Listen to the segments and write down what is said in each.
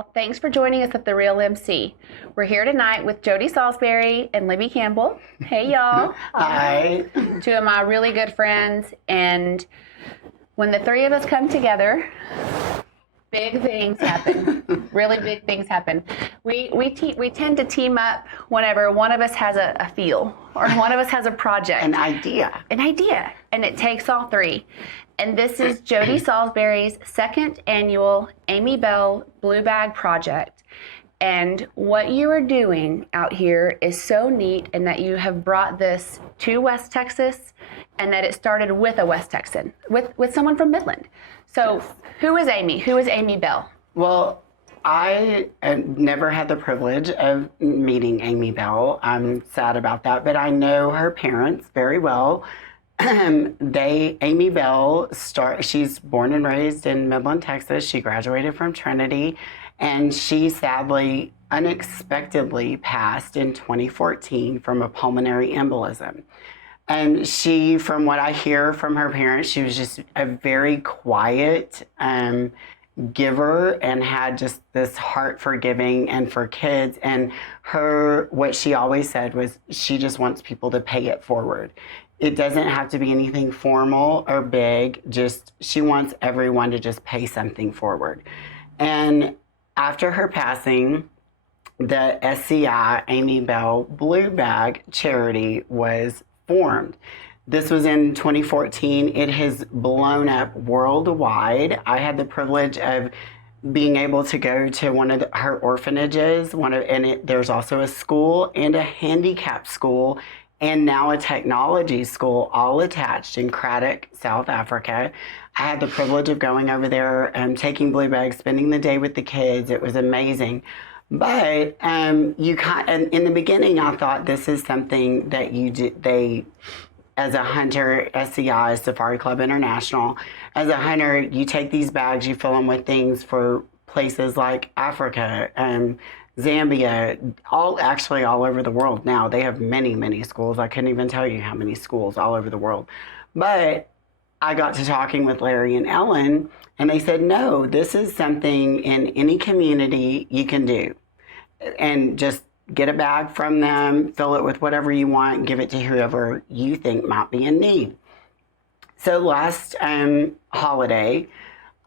y'all. Thanks for joining us at The Real MC. We're here tonight with Jody Saulsbury and Libby Campbell. Hey, y'all. Hi. Two of my really good friends. And when the three of us come together, big things happen. Really big things happen. We tend to team up whenever one of us has a feel or one of us has a project. An idea. And it takes all three. And this is Jody Saulsbury's second annual Amy Bell Blue Bag Project. And what you are doing out here is so neat in that you have brought this to West Texas and that it started with a West Texan, with someone from Midland. So yes. Who is Amy? Who is Amy Bell? Well, I never had the privilege of meeting Amy Bell. I'm sad about that, but I know her parents very well. Amy Bell, she's born and raised in Midland, Texas. She graduated from Trinity, and she sadly, unexpectedly passed in 2014 from a pulmonary embolism. And she, from what I hear from her parents, she was just a very quiet giver and had just this heart for giving and for kids. And what she always said was she just wants people to pay it forward. It doesn't have to be anything formal or big, just she wants everyone to just pay something forward. And after her passing, the SCI Amy Bell Blue Bag charity was formed. This was in 2014. It has blown up worldwide. I had the privilege of being able to go to one of her orphanages, there's also a school and a handicap school and now a technology school, all attached in Cradock, South Africa. I had the privilege of going over there and taking blue bags, spending the day with the kids. It was amazing. But in the beginning, I thought this is something that as a hunter, SCI, Safari Club International, as a hunter, you take these bags, you fill them with things for places like Africa, Zambia, all over the world now. They have many, many schools. I couldn't even tell you how many schools all over the world. But I got to talking with Larry and Ellen, and they said, no, this is something in any community you can do. And just get a bag from them, fill it with whatever you want, and give it to whoever you think might be in need. So last holiday,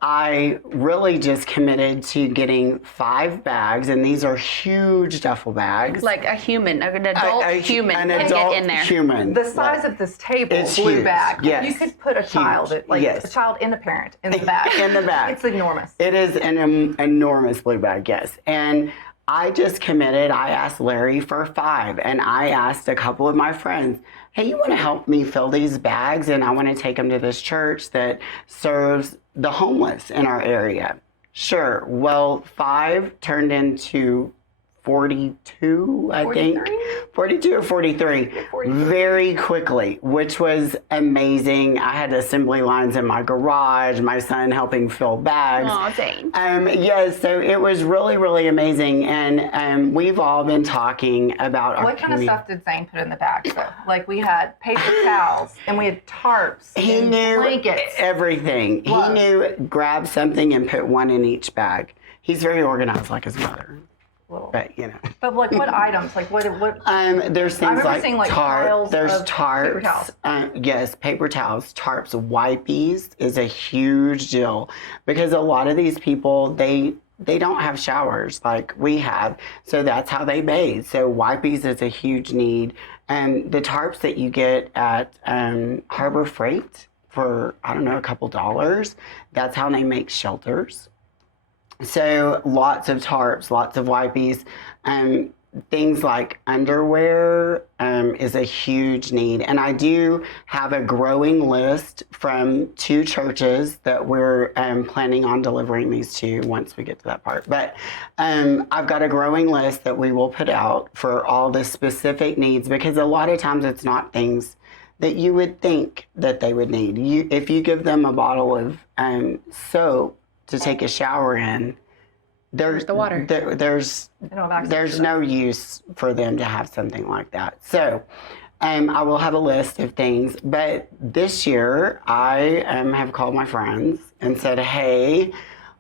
I really just committed to getting 5 bags, and these are huge duffel bags. Like an adult human an can adult get in there. Human. The size of this table, it's blue huge. bag. Yes. You could put a child, Yes. a child and a parent in the bag. In the bag. It's enormous. It is an enormous blue bag, yes. And I just committed. I asked Larry for 5, and I asked a couple of my friends, hey, you want to help me fill these bags? And I want to take them to this church that serves the homeless in our area. Sure. Well, 5 turned into 42, I think. 42 or 43. Very quickly, which was amazing. I had assembly lines in my garage, my son helping fill bags. Aw, dang. Yes, so it was really, really amazing. And we've all been talking about What kind of stuff did Zane put in the bag, though? Like, we had paper towels, and we had tarps, he and knew blankets. Everything. He knew, grab something and put one in each bag. He's very organized like his mother. But But like, what items? Like what? There's things like seeing, tarps. There's paper tarps. towels. Yes, paper towels, tarps, wipies is a huge deal because a lot of these people they don't have showers like we have, so that's how they bathe. So wipies is a huge need, and the tarps that you get at Harbor Freight for a couple dollars. That's how they make shelters. So lots of tarps, lots of wipies, things like underwear is a huge need. And I do have a growing list from 2 churches that we're planning on delivering these to once we get to that part. But I've got a growing list that we will put out for all the specific needs, because a lot of times it's not things that you would think that they would need. If you give them a bottle of soap to take a shower in, there's the water. There's no use for them to have something like that. So I will have a list of things. But this year, I have called my friends and said, hey,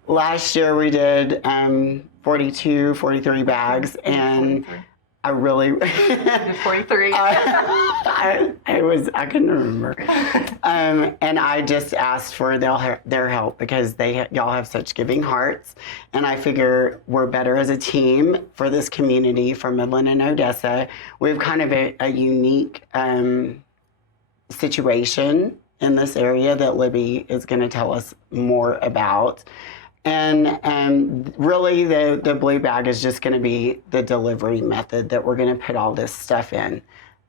last year we did 42, 43 bags, and 43. I really, 43. I couldn't remember. And I just asked for their help because y'all have such giving hearts. And I figure we're better as a team for this community, for Midland and Odessa. We have kind of a unique situation in this area that Libby is going to tell us more about. And really, the blue bag is just going to be the delivery method that we're going to put all this stuff in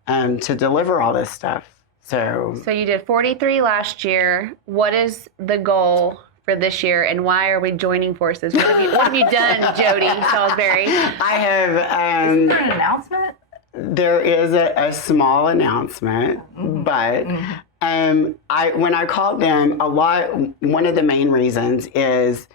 to deliver all this stuff. So you did 43 last year. What is the goal for this year, and why are we joining forces? What have you done, Jody Saulsbury? I have. Is there an announcement? There is a small announcement, but when I called them, one of the main reasons is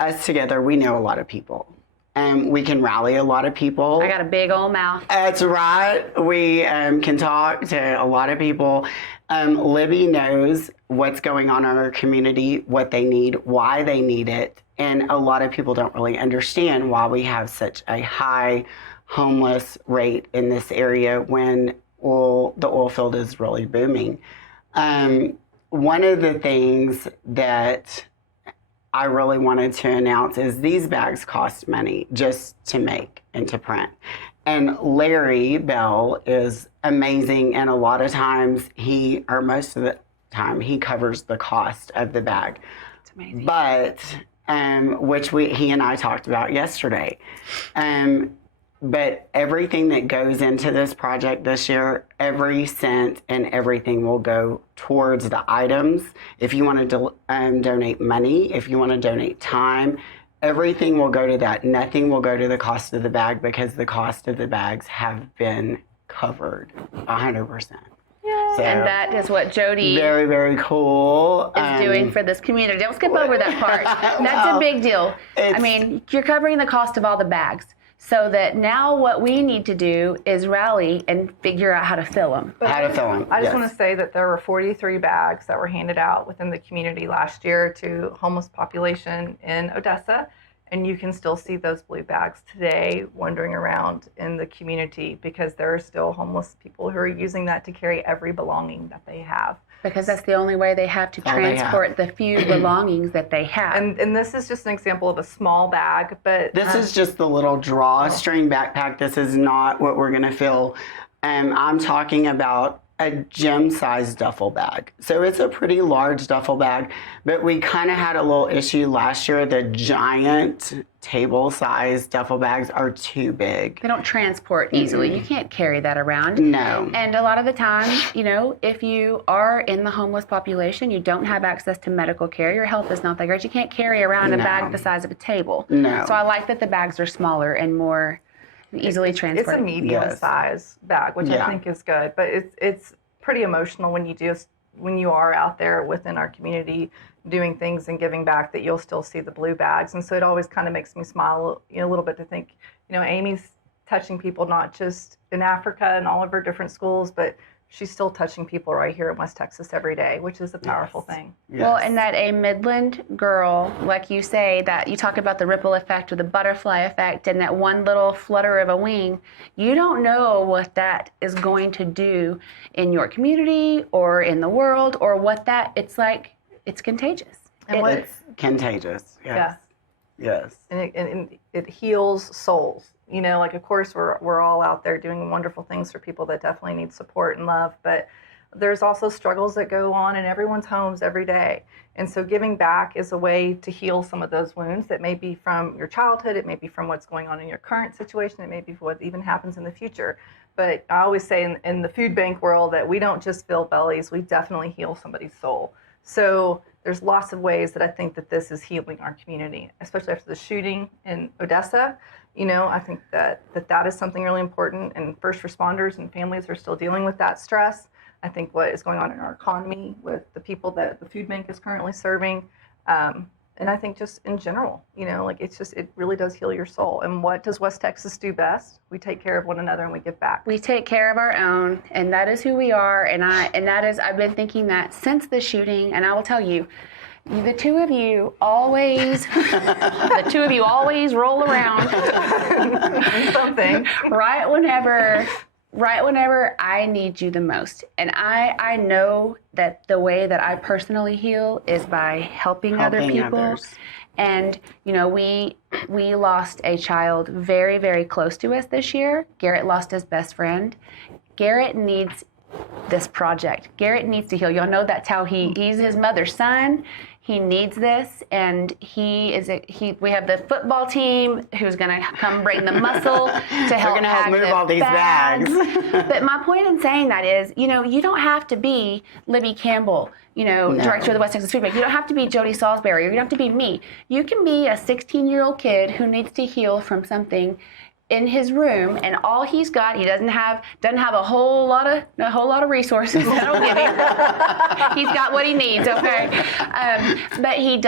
us together, we know a lot of people. And we can rally a lot of people. I got a big old mouth. That's right. We can talk to a lot of people. Libby knows what's going on in our community, what they need, why they need it. And a lot of people don't really understand why we have such a high homeless rate in this area when the oil field is really booming. One of the things that I really wanted to announce is these bags cost money just to make and to print. And Larry Bell is amazing, and a lot of times most of the time, he covers the cost of the bag. It's amazing. But, which he and I talked about yesterday. But everything that goes into this project this year, every cent and everything will go towards the items. If you want to donate money, if you want to donate time, everything will go to that. Nothing will go to the cost of the bag because the cost of the bags have been covered 100%. So, and that is what Jody very, very cool. is doing for this community. Don't skip over that part. That's a big deal. I mean, you're covering the cost of all the bags. So that now what we need to do is rally and figure out how to fill them. How to fill them. I just want to say that there were 43 bags that were handed out within the community last year to homeless population in Odessa. And you can still see those blue bags today wandering around in the community because there are still homeless people who are using that to carry every belonging that they have. Because that's the only way they have to transport the few belongings that they have. And this is just an example of a small bag, but this is just the little drawstring backpack. This is not what we're going to fill. I'm talking about a gym-sized duffel bag. So it's a pretty large duffel bag, but we kind of had a little issue last year. The giant table-sized duffel bags are too big. They don't transport easily. You can't carry that around. No. And a lot of the time, if you are in the homeless population, you don't have access to medical care. Your health is not that great. You can't carry around a bag the size of a table. No. So I like that the bags are smaller and more easily transported. It's a medium size bag, which I think is good. But it's pretty emotional when you are out there within our community doing things and giving back that you'll still see the blue bags. And so it always kind of makes me smile a little bit to think, Amy's touching people not just in Africa and all of her different schools, but she's still touching people right here in West Texas every day, which is a powerful thing. Yes. Well, and that a Midland girl, like you say, that you talk about the ripple effect or the butterfly effect and that one little flutter of a wing, you don't know what that is going to do in your community or in the world or it's like, it's contagious. And It's contagious. Yes. Yeah. Yes. And it heals souls. Of course, we're all out there doing wonderful things for people that definitely need support and love, but there's also struggles that go on in everyone's homes every day. And so giving back is a way to heal some of those wounds that may be from your childhood, it may be from what's going on in your current situation, it may be what even happens in the future. But I always say in the food bank world that we don't just fill bellies, we definitely heal somebody's soul. So there's lots of ways that I think that this is healing our community, especially after the shooting in Odessa. I think that is something really important, and first responders and families are still dealing with that stress. I think what is going on in our economy with the people that the food bank is currently serving, and I think just in general, it really does heal your soul. And what does West Texas do best? We take care of one another and we give back. We take care of our own, and that is who we are. And I've been thinking that since the shooting, and I will tell you, The two of you always roll around Something. right whenever I need you the most. And I know that the way that I personally heal is by helping other people. Others. And we lost a child very, very close to us this year. Garrett lost his best friend. Garrett needs this project. Garrett needs to heal. Y'all know that's how he's his mother's son. He needs this, and we have the football team who's going to come bring the muscle to help gonna pack help move the all these bags. But my point in saying that is, you don't have to be Libby Campbell, director of the West Texas Food Bank. You don't have to be Jody Saulsbury, or you don't have to be me. You can be a 16-year-old kid who needs to heal from something in his room, and all he's got, he doesn't have a whole lot of resources. That'll give him. He's got what he needs, okay? But he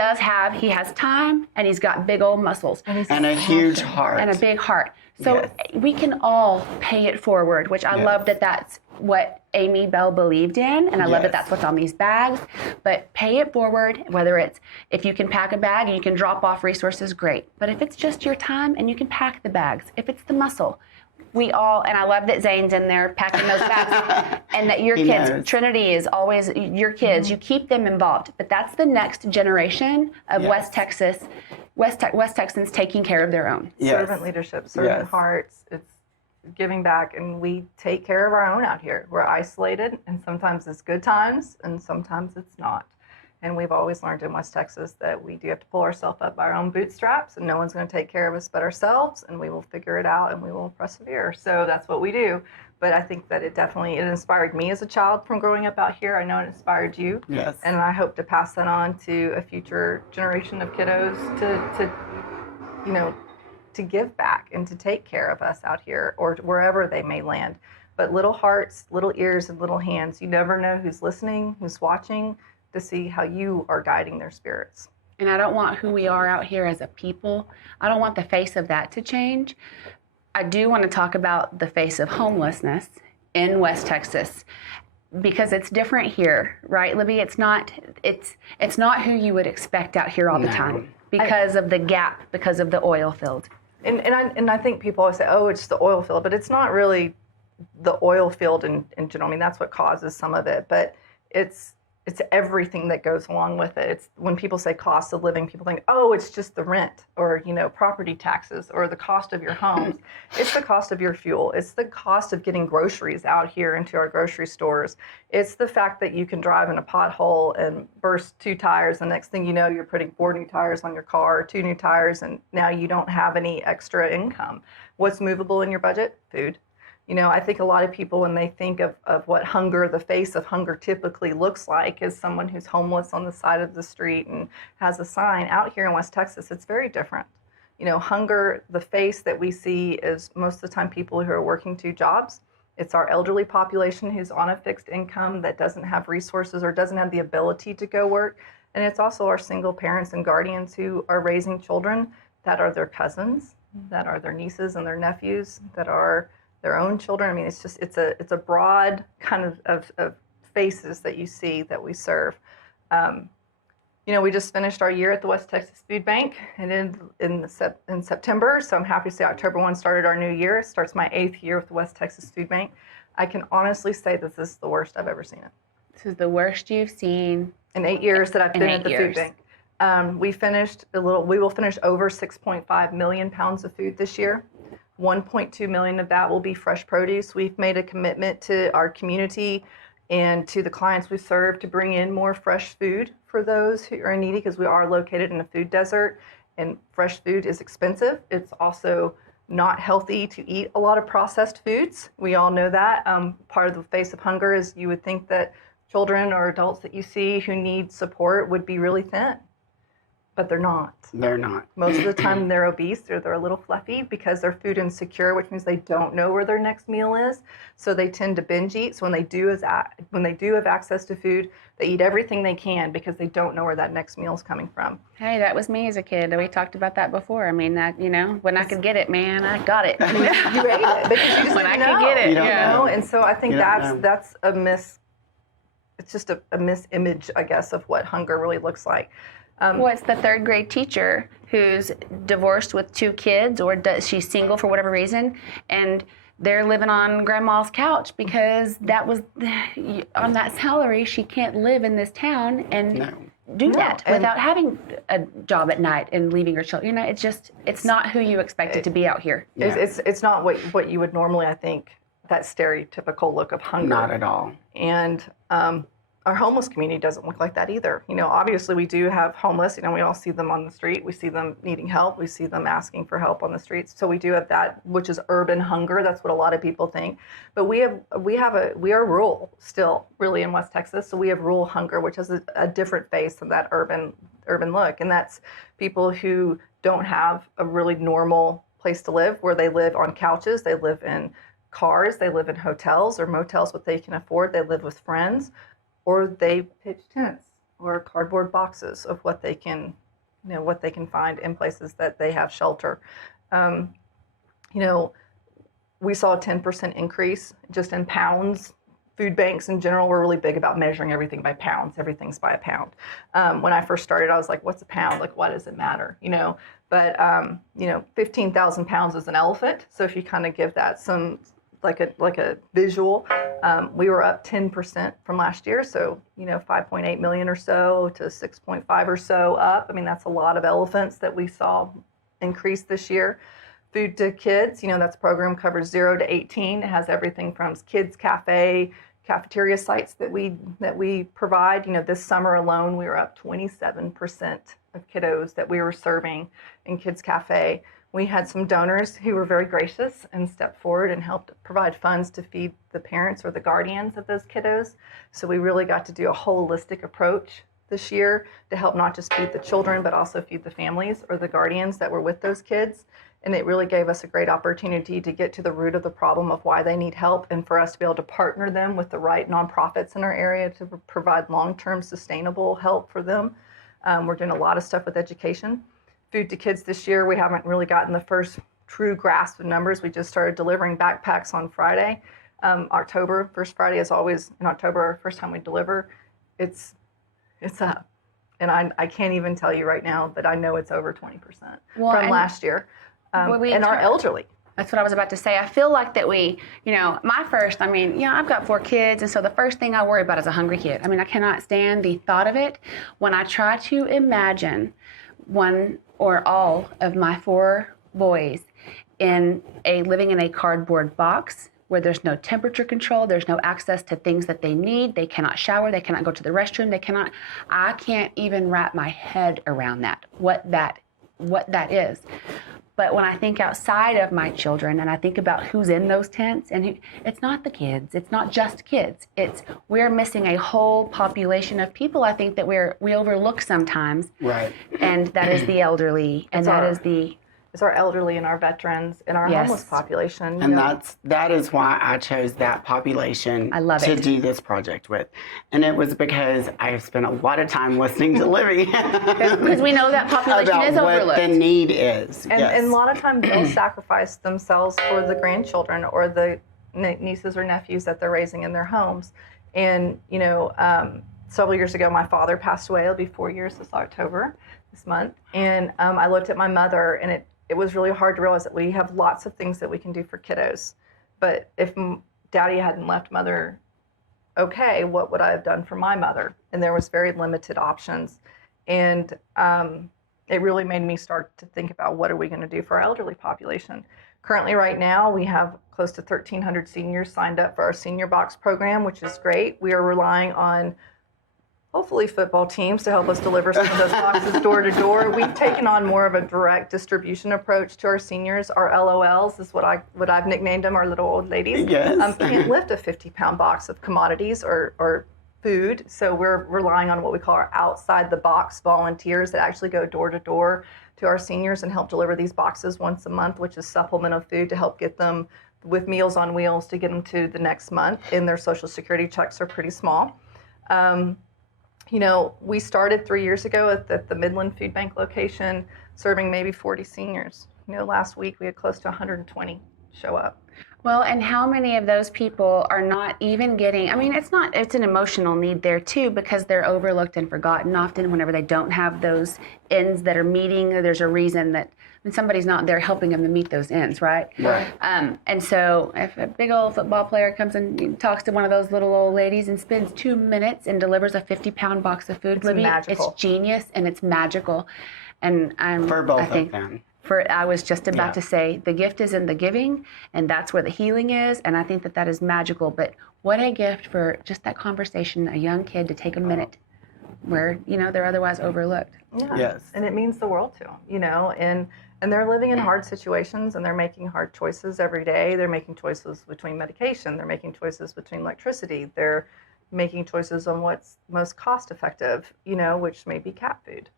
has time, and he's got big old muscles And a huge heart. and a big heart. So Yes. we can all pay it forward, which I love that that's what Amy Bell believed in, and I love that that's what's on these bags. But pay it forward, whether it's if you can pack a bag and you can drop off resources, great. But if it's just your time and you can pack the bags, if it's the muscle, and I love that Zane's in there packing those bags, and that your kids, knows. Trinity is always your kids, you keep them involved. But that's the next generation of West Texans taking care of their own. Yes. Servant leadership, servant Yes. hearts. It's giving back, and we take care of our own out here. We're isolated, and sometimes it's good times, and sometimes it's not. And we've always learned in West Texas that we do have to pull ourselves up by our own bootstraps, and no one's going to take care of us but ourselves, and we will figure it out, and we will persevere. So that's what we do. But I think that it inspired me as a child from growing up out here. I know it inspired you. Yes. And I hope to pass that on to a future generation of kiddos to give back and to take care of us out here or wherever they may land. But little hearts, little ears, and little hands, you never know who's listening, who's watching, to see how you are guiding their spirits. And I don't want who we are out here as a people, I don't want the face of that to change. I do want to talk about the face of homelessness in West Texas, because it's different here, right, Libby? It's not who you would expect out here all the time because of the gap, because of the oil field. And I think people always say, oh, it's the oil field, but it's not really the oil field in general. I mean, that's what causes some of it, but it's everything that goes along with it. It's when people say cost of living, people think, oh, it's just the rent or, property taxes or the cost of your homes. It's the cost of your fuel. It's the cost of getting groceries out here into our grocery stores. It's the fact that you can drive in a pothole and burst 2 tires. The next thing you know, you're putting 4 new tires on your car, 2 new tires, and now you don't have any extra income. What's movable in your budget? Food. I think a lot of people, when they think of what hunger, the face of hunger typically looks like, is someone who's homeless on the side of the street and has a sign. Out here in West Texas, it's very different. Hunger, the face that we see is most of the time people who are working 2 jobs. It's our elderly population who's on a fixed income that doesn't have resources or doesn't have the ability to go work. And it's also our single parents and guardians who are raising children that are their cousins, that are their nieces and their nephews, that are their own children. I mean, it's a broad kind of faces that you see that we serve. We just finished our year at the West Texas Food Bank, and in September. So I'm happy to say October 1 started our new year. It starts my 8th year with the West Texas Food Bank. I can honestly say that this is the worst I've ever seen it. This is the worst you've seen in 8 years that I've been at the years. food bank. We will finish over 6.5 million pounds of food this year. 1.2 million of that will be fresh produce. We've made a commitment to our community and to the clients we serve to bring in more fresh food for those who are needy, because we are located in a food desert and fresh food is expensive. It's also not healthy to eat a lot of processed foods. We all know that. Part of the face of hunger is you would think that children or adults that you see who need support would be really thin, but they're not. They're not. Most of the time they're obese or they're a little fluffy because they're food insecure, which means they don't know where their next meal is. So they tend to binge eat. So when they do have access to food, they eat everything they can because they don't know where that next meal is coming from. Hey, that was me as a kid. We talked about that before. I mean, that, when I could get it, man, I got it. You ate it because you just when didn't I could know, get it, You don't yeah. know. And so I think that's a it's just a misimage, I guess, of what hunger really looks like. Well, it's the third grade teacher who's divorced with 2 kids, or she's single for whatever reason, and they're living on grandma's couch because that was on that salary. She can't live in this town and do that without having a job at night and leaving her children. You know, it's not who you expect it to be out here. Yeah. It's not what you would normally, I think, that stereotypical look of hunger. Not at all. And our homeless community doesn't look like that either. You know, obviously we do have homeless. You know, we all see them on the street. We see them needing help. We see them asking for help on the streets. So we do have that, which is urban hunger. That's what a lot of people think. But we are rural still, really, in West Texas. So we have rural hunger, which has a different face than that urban look. And that's people who don't have a really normal place to live, where they live on couches, they live in cars, they live in hotels or motels, what they can afford. They live with friends, or they pitch tents or cardboard boxes of what they can find in places that they have shelter. You know, we saw a 10% increase just in pounds. Food banks in general were really big about measuring everything by pounds. Everything's by a pound. When I first started, I was like, what's a pound? Like, why does it matter? You know, but, 15,000 pounds is an elephant. So if you kind of give that some, like a visual, we were up 10% from last year. So, 5.8 million or so to 6.5 or so up. I mean, that's a lot of elephants that we saw increase this year. Food to kids, that's program covers 0 to 18. It has everything from kids cafe, cafeteria sites that we provide. This summer alone, we were up 27% of kiddos that we were serving in kids cafe. We had some donors who were very gracious and stepped forward and helped provide funds to feed the parents or the guardians of those kiddos. So we really got to do a holistic approach this year to help not just feed the children, but also feed the families or the guardians that were with those kids. And it really gave us a great opportunity to get to the root of the problem of why they need help, and for us to be able to partner them with the right nonprofits in our area to provide long-term sustainable help for them. We're doing a lot of stuff with education. Food to kids this year, we haven't really gotten the first true grasp of numbers. We just started delivering backpacks on Friday. October, first Friday is always in October, first time we deliver. It's up. And I can't even tell you right now, but I know it's over 20% from last year. And our elderly. That's what I was about to say. I feel like that I've got 4 kids, and so the first thing I worry about is a hungry kid. I mean, I cannot stand the thought of it. When I try to imagine one or all of my 4 boys living in a cardboard box where there's no temperature control, there's no access to things that they need, they cannot shower, they cannot go to the restroom, I can't even wrap my head around what that is. But when I think outside of my children and I think about who's in those tents, and it's not the kids, it's not just kids, we're missing a whole population of people, I think, that we overlook sometimes. Right. And that is the elderly, and it's our elderly and our veterans and our homeless population. And that is why I chose that population to do this project with. And it was because I have spent a lot of time listening to Libby. Because we know that population is overlooked. What the need is. And a lot of times they'll sacrifice themselves for the grandchildren or the nieces or nephews that they're raising in their homes. And, several years ago, my father passed away. It'll be 4 years this month. And I looked at my mother, and it was really hard to realize that we have lots of things that we can do for kiddos. But if Daddy hadn't left Mother okay, what would I have done for my mother? And there was very limited options. And it really made me start to think about what are we going to do for our elderly population. Currently, right now, we have close to 1,300 seniors signed up for our Senior Box program, which is great. We are relying on hopefully football teams to help us deliver some of those boxes door to door. We've taken on more of a direct distribution approach to our seniors. Our LOLs is what I've nicknamed them, our little old ladies. Yes. Can't lift a 50-pound box of commodities or food. So we're relying on what we call our outside the box volunteers that actually go door to door to our seniors and help deliver these boxes once a month, which is supplemental food to help get them with Meals on Wheels to get them to the next month. And their Social Security checks are pretty small. We started 3 years ago at the Midland Food Bank location, serving maybe 40 seniors. Last week we had close to 120 show up. Well, and how many of those people are not even getting, I mean, it's an emotional need there too, because they're overlooked and forgotten often whenever they don't have those ends that are meeting, or there's a reason that when somebody's not there helping them to meet those ends, right? Right. And so if a big old football player comes and talks to one of those little old ladies and spends 2 minutes and delivers a 50-pound box of food, Libby, magical. it's genius and it's magical. And For both I think, of them. I was just about to say, the gift is in the giving, and that's where the healing is, and I think that is magical. But what a gift for just that conversation, a young kid to take a minute where, they're otherwise overlooked. Yeah. Yes. And it means the world to them, and they're living in hard situations, and they're making hard choices every day. They're making choices between medication. They're making choices between electricity. They're making choices on what's most cost effective, which may be cat food.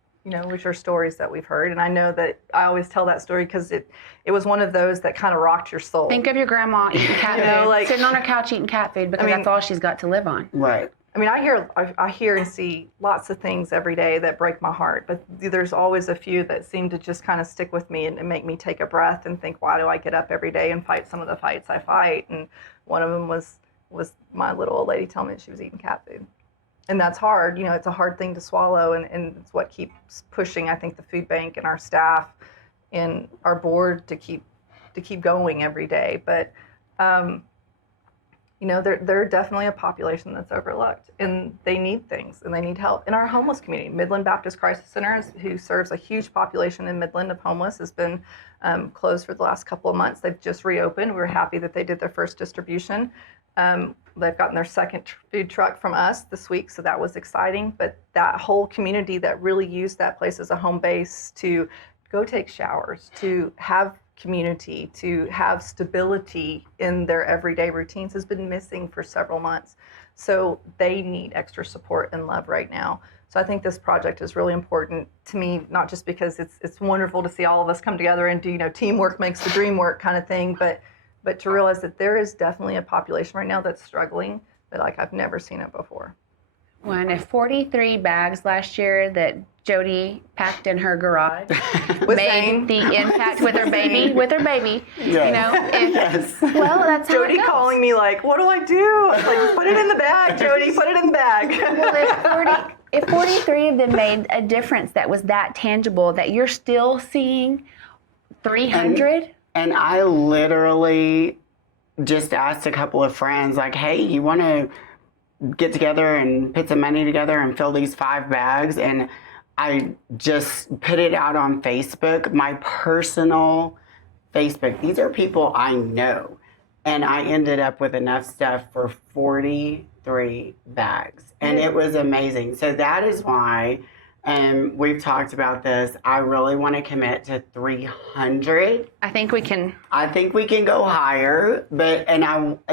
Which are stories that we've heard. And I know that I always tell that story because it was one of those that kind of rocked your soul. Think of your grandma eating cat food, sitting on her couch eating cat food because that's all she's got to live on. Right. I mean, I hear and see lots of things every day that break my heart, but there's always a few that seem to just kind of stick with me and make me take a breath and think, why do I get up every day and fight some of the fights I fight? And one of them was my little old lady telling me that she was eating cat food. And that's hard. It's a hard thing to swallow, and it's what keeps pushing, I think, the food bank and our staff and our board to keep going every day. But, they're definitely a population that's overlooked, and they need things, and they need help. In our homeless community, Midland Baptist Crisis Center, who serves a huge population in Midland of homeless, has been closed for the last couple of months. They've just reopened. We were happy that they did their first distribution. They've gotten their second food truck from us this week, so that was exciting. But that whole community that really used that place as a home base to go take showers, to have community, to have stability in their everyday routines has been missing for several months. So they need extra support and love right now. So I think this project is really important to me, not just because it's wonderful to see all of us come together and do, teamwork makes the dream work kind of thing, but to realize that there is definitely a population right now that's struggling that I've never seen it before. One of 43 bags last year that Jody packed in her garage made the impact with her baby. Yes. Well, that's Jody how it goes. calling me what do I do? I was put it in the bag, Jody, put it in the bag. Well, if 43 of them made a difference that was that tangible, that you're still seeing 300. And I literally just asked a couple of friends, hey, you want to get together and put some money together and fill these 5 bags? And I just put it out on Facebook, my personal Facebook. These are people I know. And I ended up with enough stuff for 43 bags. And it was amazing. So that is why, we've talked about this, I really want to commit to 300. I think we can go higher. But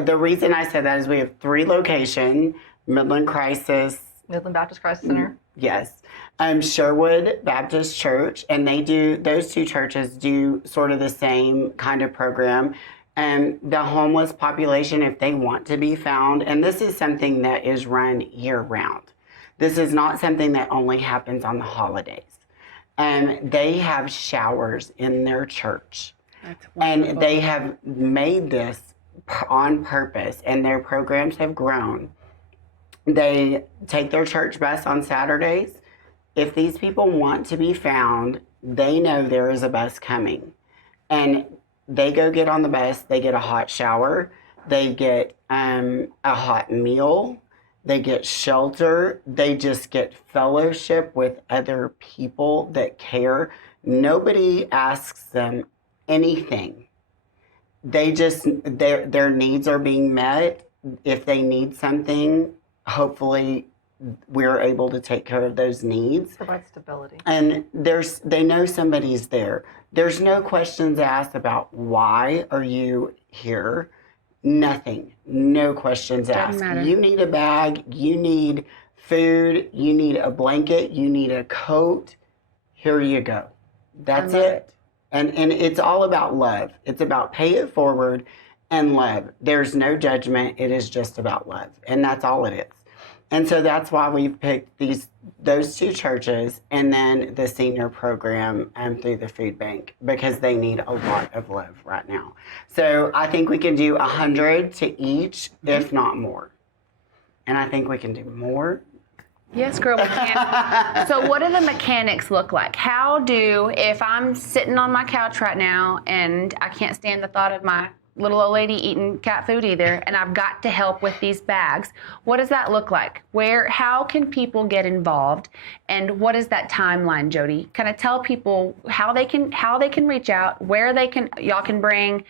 the reason I said that is we have 3 locations, Midland Baptist Crisis Center. Yes. Sherwood Baptist Church, and those 2 churches do sort of the same kind of program. And the homeless population, if they want to be found, and this is something that is run year round. This is not something that only happens on the holidays. They have showers in their church. That's wonderful. And they have made this on purpose, and their programs have grown. They take their church bus on Saturdays. If these people want to be found, they know there is a bus coming. And they go get on the bus, they get a hot shower, they get a hot meal, they get shelter, they just get fellowship with other people that care. Nobody asks them anything. They just, their needs are being met. If they need something, hopefully we're able to take care of those needs. Provide stability. And they know somebody's there. There's no questions asked about why are you here. Nothing. No questions asked. Doesn't matter. You need a bag. You need food. You need a blanket. You need a coat. Here you go. That's it. And it's all about love. It's about pay it forward and love. There's no judgment. It is just about love. And that's all it is. And so that's why we've picked those two churches and then the senior program through the food bank, because they need a lot of love right now. So I think we can do 100 to each, if not more. And I think we can do more. Yes, girl, we can. So what do the mechanics look like? If I'm sitting on my couch right now and I can't stand the thought of my little old lady eating cat food either, and I've got to help with these bags, what does that look like? How can people get involved, and what is that timeline, Jody? Kind of tell people how they can reach out, y'all can bring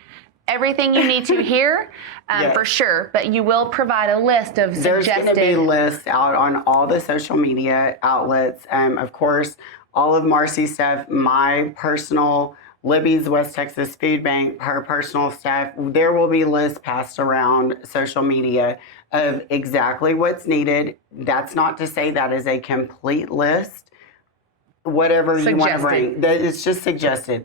everything you need to here, Yes. for sure, but you will provide a list of There's suggested... going to be lists out on all the social media outlets. Of course, all of Marcy's stuff, my personal, Libby's West Texas Food Bank, her personal stuff. There will be lists passed around social media of exactly what's needed. That's not to say that is a complete list. Whatever you want to bring. It's just suggested.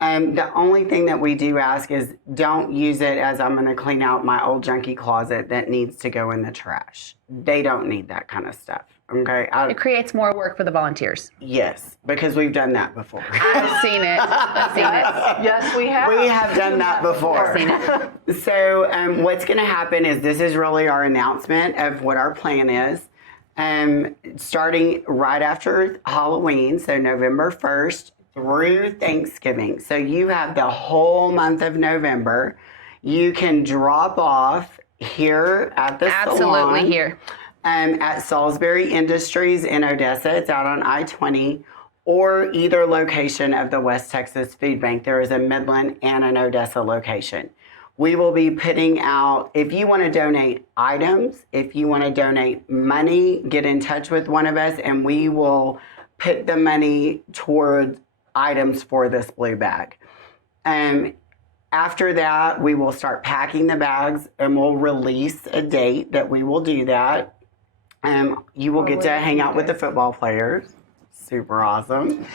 The only thing that we do ask is don't use it as I'm going to clean out my old junky closet that needs to go in the trash. They don't need that kind of stuff. Okay. It creates more work for the volunteers. Yes, because we've done that before. I've seen it. Yes, we have. We have done that before. I've seen it. So what's going to happen is this is really our announcement of what our plan is. Starting right after Halloween, so November 1st through Thanksgiving. So you have the whole month of November. You can drop off here at the salon. Absolutely here. At Saulsbury Industries in Odessa. It's out on I-20, or either location of the West Texas Food Bank. There is a Midland and an Odessa location. We will be putting out, if you want to donate items, if you want to donate money, get in touch with one of us and we will put the money toward items for this blue bag. After that, we will start packing the bags and we'll release a date that we will do that. You will get to hang out with the football players. Super awesome.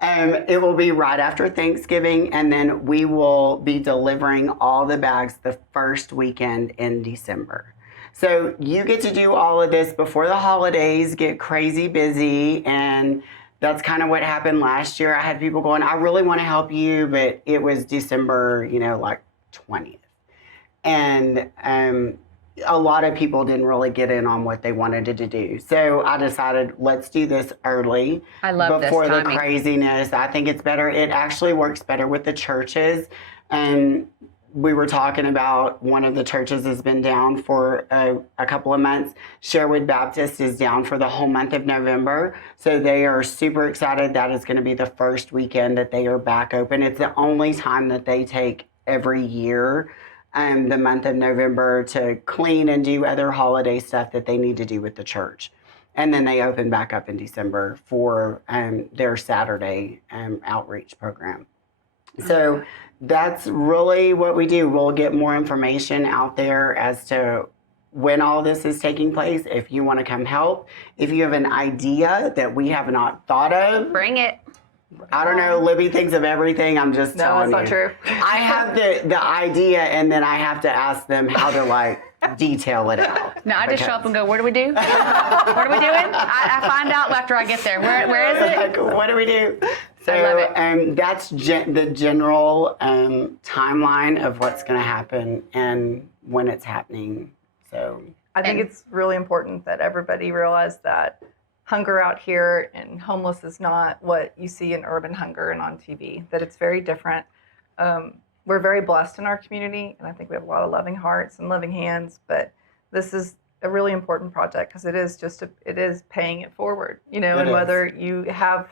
It will be right after Thanksgiving, and then we will be delivering all the bags the first weekend in December. So you get to do all of this before the holidays get crazy busy, and that's kind of what happened last year. I had people going, I really want to help you, but it was December, like 20th. And a lot of people didn't really get in on what they wanted to do. So I decided, let's do this early. I love this before the timing. craziness. I think it's better. It actually works better with the churches. And we were talking about one of the churches has been down for a couple of months. Sherwood Baptist is down for the whole month of November. So they are super excited. That is going to be the first weekend that they are back open. It's the only time that they take every year, the month of November, to clean and do other holiday stuff that they need to do with the church. And then they open back up in December for their Saturday outreach program. So that's really what we do. We'll get more information out there as to when all this is taking place. If you want to come help, if you have an idea that we have not thought of, Bring it. I don't know. Libby thinks of everything. I'm just telling you. No, that's not true. I have the idea, and then I have to ask them how to detail it out. No, I just show up and go, what do we do? What are we doing? I find out after I get there. Where is it? What do we do? So I love it. that's the general timeline of what's going to happen and when it's happening. So I think it's really important that everybody realize that hunger out here and homeless is not what you see in urban hunger and on TV, that it's very different. We're very blessed in our community, and I think we have a lot of loving hearts and loving hands, but this is a really important project because it is paying it forward, and whether you have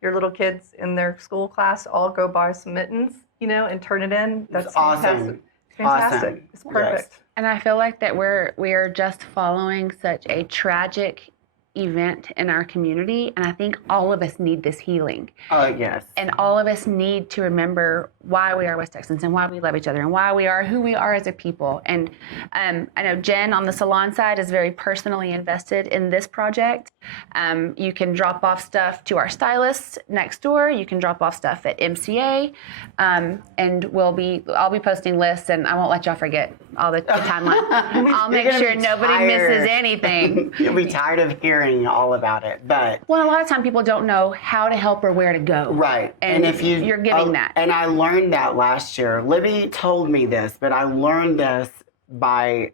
your little kids in their school class all go buy some mittens, and turn it in, that's awesome. fantastic. It's fantastic. Awesome. It's perfect. Yes. And I feel like that we are just following such a tragic event in our community, and I think all of us need this healing. Oh, yes. And all of us need to remember why we are West Texans and why we love each other and why we are who we are as a people. And I know Jen on the salon side is very personally invested in this project. You can drop off stuff to our stylist next door. You can drop off stuff at MCA, and I'll be posting lists, and I won't let y'all forget all the timeline. I'll make sure nobody misses anything. You'll be tired of hearing all about it, but Well, a lot of time people don't know how to help or where to go. right. And if you're giving that. And I learned that last year. Libby told me this, but I learned this by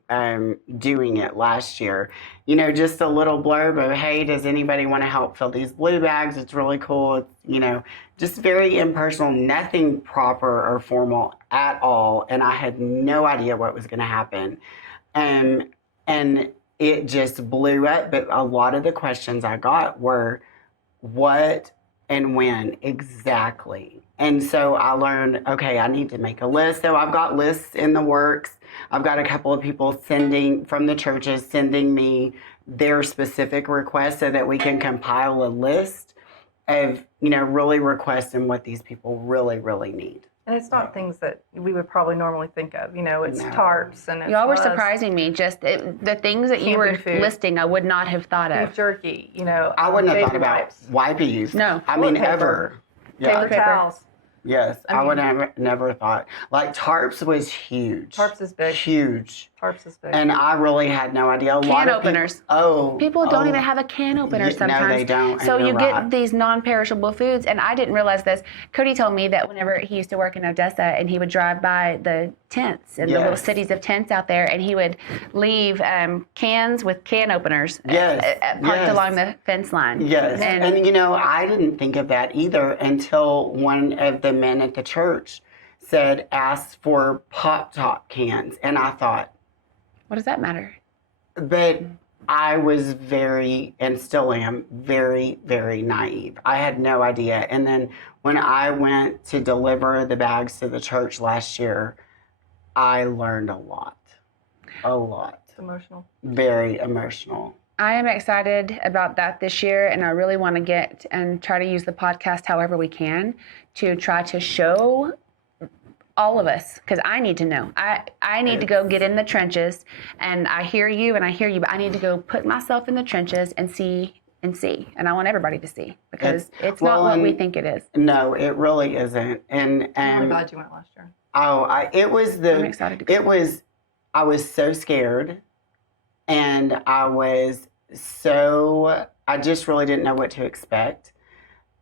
doing it last year. You know, just a little blurb of, hey, does anybody want to help fill these blue bags? It's really cool. It's, you know, just very impersonal, nothing proper or formal at all. And I had no idea what was going to happen. And it just blew up. But a lot of the questions I got were what and when exactly. And so I learned, okay, I need to make a list. So I've got lists in the works. I've got a couple of people from the churches sending me their specific requests so that we can compile a list of, you know, really requesting what these people really, really need. And it's not things that we would probably normally think of. You know, it's No. tarps and it's Y'all were was surprising me. Just the things that you were Camping food. listing, I would not have thought of. beef jerky. You know, I wouldn't have baby thought about wipes, wipes. No. I mean, Toilet paper. ever. Yeah. paper towels. Yes. I I mean- would have never thought. Like, tarps was huge. Tarps is big. Huge. Tarps is big. And I really had no idea. Can openers. People People don't even have a can opener sometimes. No, they don't. So and you you're get right. these non-perishable foods, and I didn't realize this. Cody told me that whenever he used to work in Odessa, and he would drive by the tents and the little Yes. cities of tents out there, and he would leave cans with can openers Yes. parked Yes. along the fence line. Yes. And, you know, I didn't think of that either until one of the men at the church said, ask for Pop-Top cans. And I thought, What does that matter? but I was very, and still am, very, very naive. I had no idea. And then when I went to deliver the bags to the church last year, I learned a lot. A lot. It's emotional. Very emotional. I am excited about that this year, and I really want to get and try to use the podcast however we can to try to show all of us, because I need to know. I need to go get in the trenches, and I hear you, but I need to go put myself in the trenches and see. And I want everybody to see, because it's not what we think it is. No, it really isn't. And I'm really glad you went last year. I'm excited to go. I was so scared, and I just really didn't know what to expect.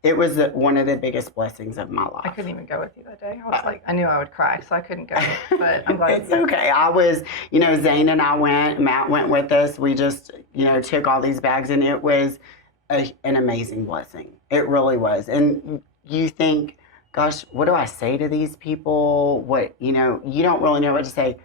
It was one of the biggest blessings of my life. I couldn't even go with you that day. I was like, I knew I would cry, so I couldn't go. But I'm glad It's you did. okay. I was, you know, Zane and I went, Matt went with us. We just, you know, took all these bags, and it was an amazing blessing. It really was. And you think, gosh, what do I say to these people? What, you know, you don't really know what to say.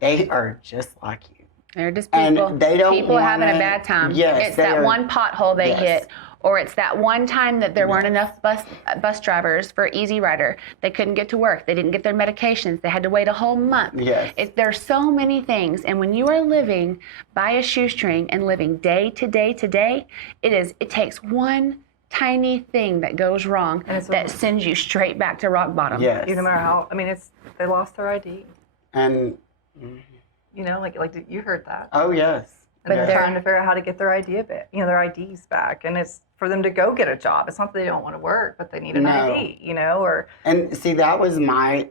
They are just like you. They're just And people. they don't people having a wanna- bad time. Yes, it's they that are- one pothole they yes. hit, or it's that one time that there weren't enough bus drivers for Easy Rider. They couldn't get to work. They didn't get their medications. They had to wait a whole month. Yes. There's so many things, and when you are living by a shoestring and living day to day to day, it takes one tiny thing that goes wrong And it's that sends you straight back to rock bottom. Yes. No matter how, I mean, they lost their ID. And, You know, like you heard that. oh, yes. And they're Yes. trying to figure out how to get their ID back, their IDs back. And it's for them to go get a job. It's not that they don't want to work, but they need an No. ID, or And see, that was my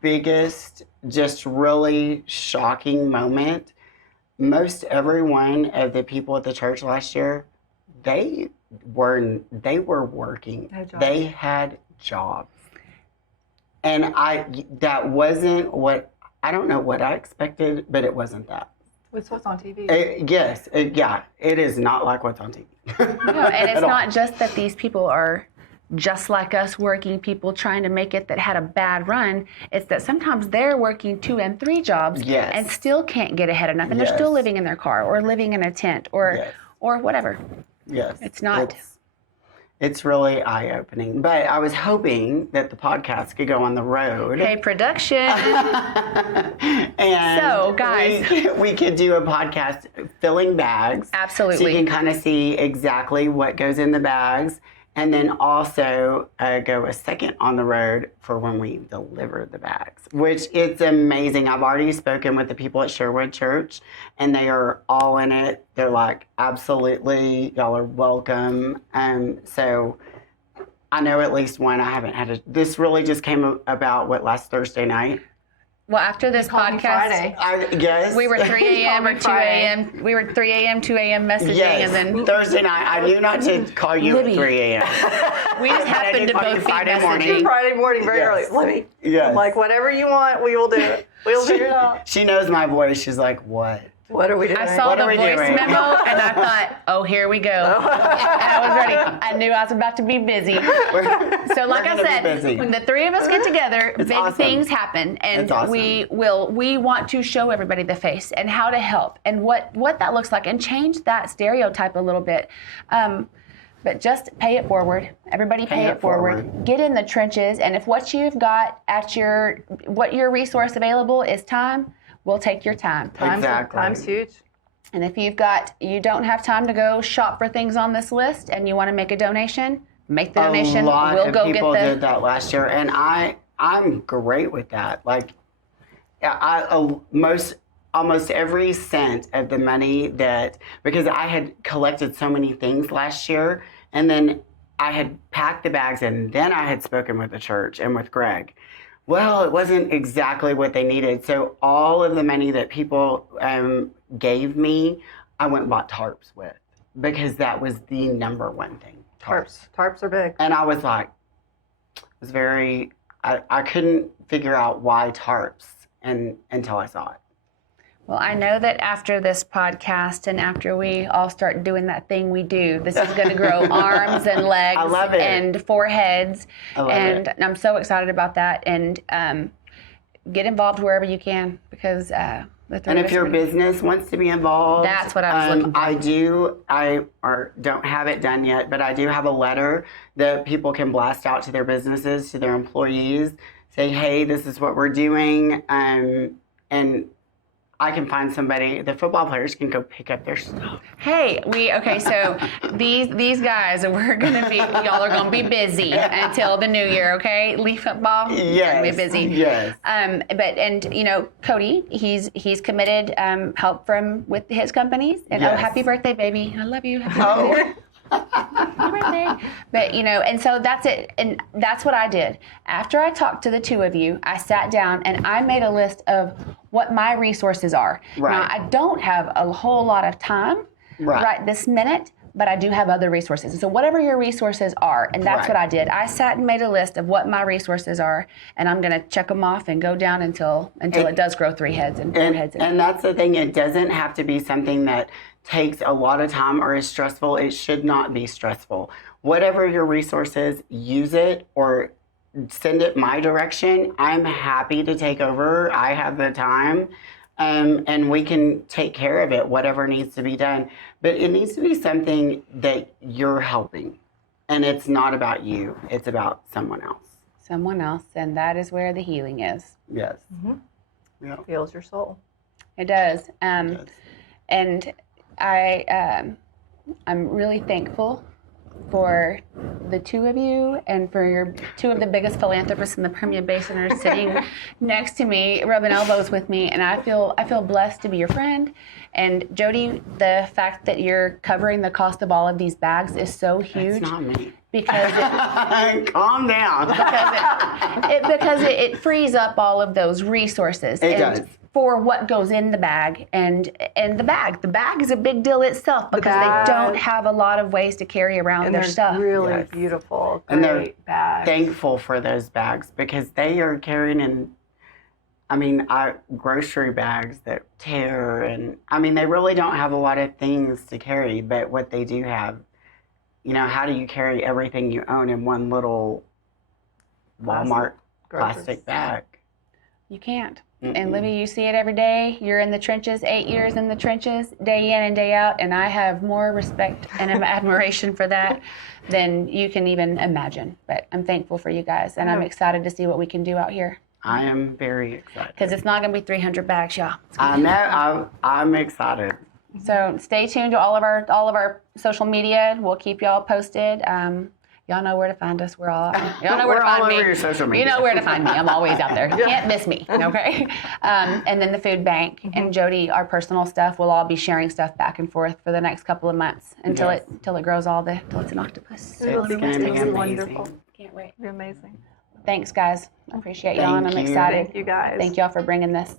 biggest, just really shocking moment. Most every one of the people at the church last year, they were working. They had jobs. They had jobs. And that wasn't I don't know what I expected, but it wasn't that. it's what's on TV. It is not like what's on TV. No, and it's At all. not just that these people are just like us, working people trying to make it that had a bad run. It's that sometimes they're working 2 and 3 jobs Yes. and still can't get ahead enough, and they're Yes. still living in their car or living in a tent or Yes. or whatever. Yes. It's not- It's really eye-opening. But I was hoping that the podcast could go on the road. Hey, production. And so, guys, we could do a podcast filling bags. Absolutely. So you can kind of see exactly what goes in the bags. And then also go a second on the road for when we deliver the bags, which it's amazing. I've already spoken with the people at Sherwood Church, and they are all in it. They're like, absolutely, y'all are welcome. So I know at least one. I haven't had this really just came about, last Thursday night? Well, after this podcast, yes. we were 3 a.m. or 2 a.m. We were 3 a.m., 2 a.m. messaging, yes. and then Thursday night. I knew not to call you Libby. at 3 a.m. We just happened to both be Friday messaging. morning. Friday morning, very Yes. early. Libby, Yes. I'm like, whatever you want, we will do it. We'll figure it out. She knows my voice. She's like, what? What are we doing? I saw What the are we voice doing? memo, and I thought, oh, here we go. And I was ready. I knew I was about to be busy. So like I said, when the three of us get together, big awesome. things happen. And Awesome. we want to show everybody the face and how to help and what that looks like and change that stereotype a little bit. But just pay it forward. Everybody pay it forward. Get in the trenches. And if what you've got at what your resource available is time, we'll take your time. Time's huge. And if you don't have time to go shop for things on this list and you want to make a donation, make the donation. A lot we'll of go people get did that last year, and I'm great with that. Like, almost every cent of the money because I had collected so many things last year, and then I had packed the bags, and then I had spoken with the church and with Greg. Well, it wasn't exactly what they needed. So all of the money that people gave me, I went and bought tarps with, because that was the number one thing. Tarps are big. And I was like, I couldn't figure out why tarps until I saw it. Well, I know that after this podcast and after we all start doing that thing we do, this is going to grow arms and legs I love it. and foreheads. I love and it. I'm so excited about that. And get involved wherever you can, because the three And of if us your are gonna- business wants to be involved, That's what I was looking for. I don't have it done yet, but I do have a letter that people can blast out to their businesses, to their employees, say, hey, this is what we're doing, and I can find somebody. The football players can go pick up their stuff. Hey, so these guys, y'all are gonna be busy until the new year, okay? Leaf football, Yes, gonna be busy. yes. Cody, he's committed help with his companies, and Yes. happy birthday, baby! I love you. Happy birthday. Happy birthday. But and so that's it, and that's what I did. After I talked to the two of you, I sat down and I made a list of what my resources are. Right. Now, I don't have a whole lot of time right this minute, but I do have other resources. And so whatever your resources are, and that's what I did. I sat and made a list of what my resources are, and I'm going to check them off and go down until it does grow 3 heads and 4 heads. And that's the thing. It doesn't have to be something that takes a lot of time or is stressful. It should not be stressful. Whatever your resources, use it or send it my direction. I'm happy to take over. I have the time. And we can take care of it, whatever needs to be done. But it needs to be something that you're helping. And it's not about you. It's about someone else. Someone else, and that is where the healing is. Yes. Mm-hmm. Yep. Heals your soul. It does. It does. And I'm really thankful for the two of you and for your two of the biggest philanthropists in the Permian Basin are sitting next to me, rubbing elbows with me, and I feel blessed to be your friend. And Jody, the fact that you're covering the cost of all of these bags is so huge. It's not me. Because calm down. because it frees up all of those resources. It does. For what goes in the bag and the bag is a big deal itself because they don't have a lot of ways to carry around And their they're stuff. really Yes. beautiful, And they're great bags. Thankful for those bags because they are carrying our grocery bags that tear, and they really don't have a lot of things to carry, but what they do have, how do you carry everything you own in one little Walmart plastic bag? You can't. And Libby, you see it every day. You're in the trenches, 8 years in the trenches, day in and day out, and I have more respect and admiration for that than you can even imagine. But I'm thankful for you guys, and I'm excited to see what we can do out here. I am very excited. Because it's not going to be 300 bags, y'all. I know. I'm excited. So stay tuned to all of our social media. We'll keep y'all posted. Y'all know where to find us. Y'all know where to find me. All over your social media. You know where to find me. I'm always out there. You can't miss me. Okay. And then the food bank and Jody, our personal stuff. We'll all be sharing stuff back and forth for the next couple of months until it grows till it's an octopus. It's going to be amazing. Wonderful. Can't wait. It'll be amazing. Thanks, guys. I appreciate y'all, and I'm Thank you. excited. Thank you guys. Thank y'all for bringing this.